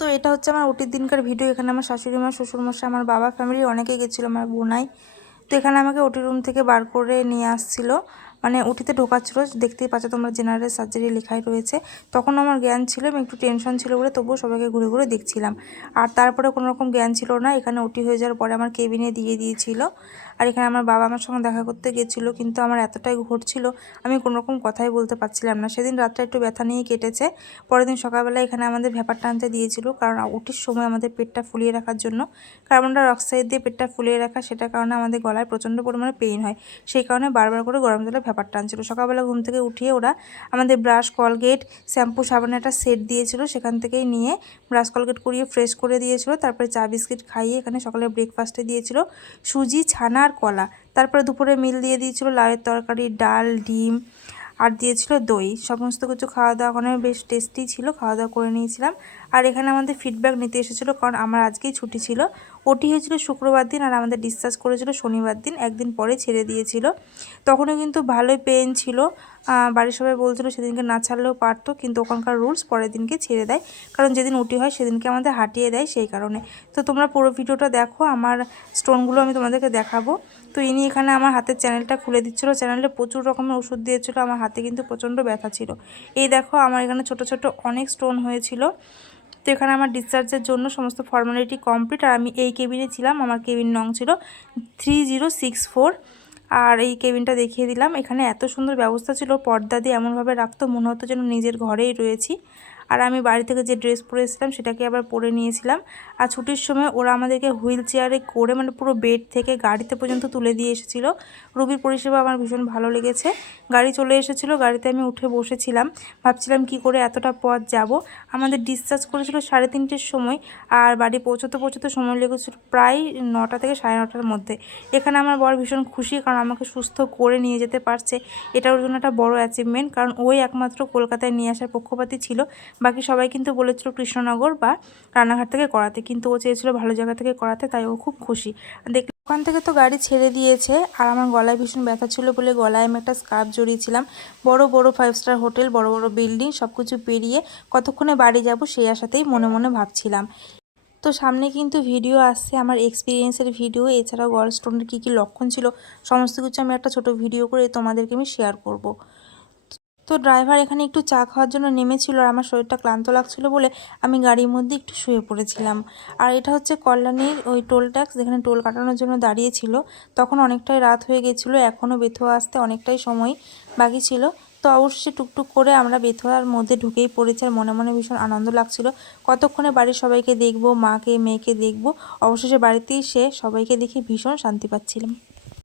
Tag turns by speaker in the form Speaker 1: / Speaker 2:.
Speaker 1: তো এটা হচ্ছে আমার ওটির দিনকার ভিডিও এখানে আমার শাশুড়ি মা, শ্বশুরমশাই, আমার বাবা ফ্যামিলি অনেকে গেছিল, আমার বোনাই তো এখানে আমাকে ওটি রুম থেকে বার করে নিয়ে আসছিল। মানে উঠিতে ঢোকাচ্ছিল, দেখতেই পাচ্ছ তোমরা জেনারেল সার্জারি লেখাই রয়েছে। তখন আমার জ্ঞান ছিল এবং একটু টেনশন ছিল বলে তবুও সবাইকে ঘুরে ঘুরে দেখছিলাম। আর তারপরে কোনো রকম জ্ঞান ছিল না, এখানে ওটি হয়ে যাওয়ার পরে আমার কেবিনে দিয়ে দিয়েছিল। আর এখানে আমার বাবা আমার সঙ্গে দেখা করতে গেছিল, কিন্তু আমার এতটাই ঘুরছিল আমি কোনো রকম কথাই বলতে পারছিলাম না। সেদিন রাতটা একটু ব্যথা নিয়ে কেটেছে। পরের দিন সকালবেলা এখানে আমাদের ভ্যাপার টানতে দিয়েছিল, কারণ উঠির সময় আমাদের পেটটা ফুলিয়ে রাখার জন্য। কার্বন ডাই অক্সাইড দিয়ে পেটটা ফুলিয়ে রাখা, সেটার কারণে আমাদের গলায় প্রচণ্ড পরিমাণে পেইন হয়। সেই কারণে বারবার করে গরম জলে ভ্যাপার টানছিল সকালবেলা ঘুম থেকে উঠিয়ে ওরা আমাদের ব্রাশ কলগেট, শ্যাম্পু সাবানের একটা সেট দিয়েছিল। সেখান থেকেই নিয়ে ব্রাশ কলগেট করিয়ে ফ্রেশ করে দিয়েছিল। তারপরে চা, বিস্কিট খাইয়ে এখানে সকালে ব্রেকফাস্টে দিয়েছিল সুজি, ছানা আর কলা। তারপরে দুপুরে মিল দিয়ে দিয়েছিল লাউয়ের তরকারি, ডাল, ডিম আর দিয়েছিল দই। সমস্ত কিছু খাওয়া দাওয়া ওখানে বেশ টেস্টি ছিল খাওয়া দাওয়া করে নিয়েছিলাম। আর এখানে আমাদের ফিডব্যাক নিতে এসেছিল কারণ আমার আজকেই ছুটি ছিল। ওটি হয়েছিল শুক্রবার দিন আর আমাদের ডিসচার্জ করেছিল শনিবার দিন, একদিন পরে ছেড়ে দিয়েছিল। তখনও কিন্তু ভালোই পেন ছিল। বাড়ির সবাই বলছিল সেদিনকে না ছাড়লেও পারতো, কিন্তু ওখানকার রুলস পরের দিনকে ছেড়ে দেয়। কারণ যেদিন উটি হয় সেদিনকে আমাদের হাঁটিয়ে দেয় সেই কারণে। তো তোমরা পুরো ভিডিওটা দেখো, আমার স্টোনগুলো আমি তোমাদেরকে দেখাবো। তো ইনি এখানে আমার হাতের চ্যানেলটা খুলে দিচ্ছিল। চ্যানেলে প্রচুর রকমের ওষুধ দিয়েছিলো, আমার হাতে কিন্তু প্রচণ্ড ব্যথা ছিল। এই দেখো, আমার এখানে ছোট ছোট অনেক স্টোন হয়েছিল। তো এখানে আমার ডিসচার্জের জন্য সমস্ত ফর্মালিটি কমপ্লিট আর আমি এই কেবিনে ছিলাম, আমার কেবিন নং ছিল থ্রি জিরো সিক্স ফোর আর এই কেবিনটা দেখিয়ে দিলাম। এখানে এত সুন্দর ব্যবস্থা ছিল, পর্দা দিয়ে এমনভাবে রাখতো, মনে হতো যেন নিজের ঘরেই রয়েছি। আর আমি বাড়ি থেকে যে ড্রেস পরেছিলাম সেটাকে আবার পরে নিয়েছিলাম। আর ছুটির সময় ওরা আমাদেরকে হুইল চেয়ারে করে মানে পুরো বেড থেকে গাড়িতে পর্যন্ত তুলে দিয়ে এসেছিল। রুবির পরিষেবা আমার ভীষণ ভালো লেগেছে। গাড়ি চলে এসেছিল, গাড়িতে আমি উঠে বসেছিলাম। ভাবছিলাম কি করে এতটা পথ যাব। আমাদের ডিসচার্জ করেছিল সাড়ে তিনটের সময় আর বাড়ি পৌঁছতে পৌঁছতে সময় লেগেছিল প্রায় নটা থেকে সাড়ে নটার মধ্যে। এখানে আমার বর ভীষণ খুশি কারণ আমাকে সুস্থ করে নিয়ে যেতে পারছে। এটার জন্য একটা বড় অ্যাচিভমেন্ট কারণ ওই একমাত্র কলকাতায় নিয়ে আসার পক্ষপাতী ছিল। বাকি সবাই কিন্তু বলেছিল কৃষ্ণনগর বা রানাঘাট থেকে করাতে, কিন্তু ও চেয়েছিল ভালো জায়গা থেকে করাতে, তাই ও খুব খুশি। দেখ ওখান থেকে তো গাড়ি ছেড়ে দিয়েছে, আর আমার গলায় ভীষণ ব্যথা ছিল বলে গলায় আমি একটা স্কার্ফ জড়িয়েছিলাম। বড় বড় ফাইভ স্টার হোটেল, বড় বড় বিল্ডিং সব কিছু পেরিয়ে কতক্ষণে বাড়ি যাব সেই আশাতেই মনে মনে ভাবছিলাম। তো সামনে কিন্তু ভিডিও আসছে, আমার এক্সপিরিয়েন্সের ভিডিও এছাড়াও গল স্টোনের কী কী লক্ষণ ছিল, সমস্ত কিছু আমি একটা ছোট ভিডিও করে তোমাদেরকে আমি শেয়ার করব। তো ড্রাইভার এখানে একটু চা খাওয়ার জন্য নেমেছিল আর আমার শরীরটা ক্লান্ত লাগছিল বলে আমি গাড়ির মধ্যে একটু শুয়ে পড়েছিলাম। আর এটা হচ্ছে কল্যাণীর ওই টোল ট্যাক্স যেখানে টোল কাটানোর জন্য দাঁড়িয়েছিল। তখন অনেকটাই রাত হয়ে গেছিল, এখনও বেথুয়া আসতে অনেকটাই সময় বাকি ছিল। তো অবশ্যই টুকটুক করে আমরা বেথুয়ার মধ্যে ঢুকেই পড়েছি আর মনে মনে ভীষণ আনন্দ লাগছিল। কতক্ষণে বাড়ির সবাইকে দেখব, মাকে, মেয়েকে দেখব, অবশেষে বাড়িতেই সে সবাইকে দেখে ভীষণ শান্তি পাচ্ছিলাম।